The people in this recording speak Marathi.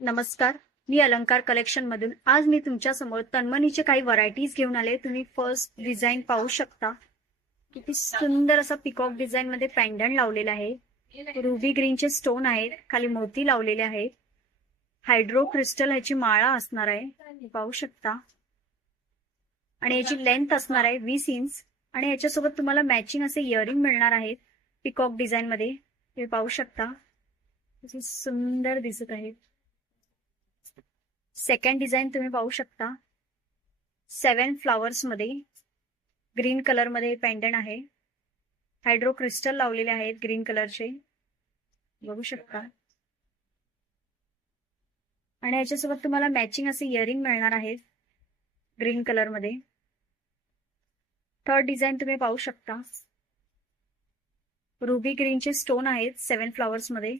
नमस्कार. मी अलंकार कलेक्शन मधून आज मी तुमच्या समोर तन्मणीचे काही व्हरायटीज घेऊन आले. तुम्ही फर्स्ट डिझाईन पाहू शकता. किती सुंदर असा पिकॉक डिझाईन मध्ये पॅन्डंट लावलेला आहे. रुबी ग्रीनचे स्टोन आहेत, खाली मोती लावलेले आहेत. हायड्रो क्रिस्टल ह्याची माळा असणार आहे, हे पाहू शकता. आणि याची लेंथ असणार आहे 20 इंच. आणि याच्यासोबत तुम्हाला मॅचिंग असे इयरिंग मिळणार आहेत पिकॉक डिझाईन मध्ये, हे पाहू शकता. किती सुंदर दिसत आहे. सेकंड डिझाईन तुम्ही पाहू शकता. 7 फ्लॉवर्स मध्ये ग्रीन कलर मध्ये पेंडंट आहे. हायड्रो क्रिस्टल लावलेले आहेत ग्रीन कलरचे, बघू शकता. आणि याच्यासोबत तुम्हाला मॅचिंग असे इयरिंग मिळणार आहेत ग्रीन कलर मध्ये. थर्ड डिझाईन तुम्ही पाहू शकता. रुबी ग्रीनचे स्टोन आहेत 7 फ्लॉवर्स मध्ये.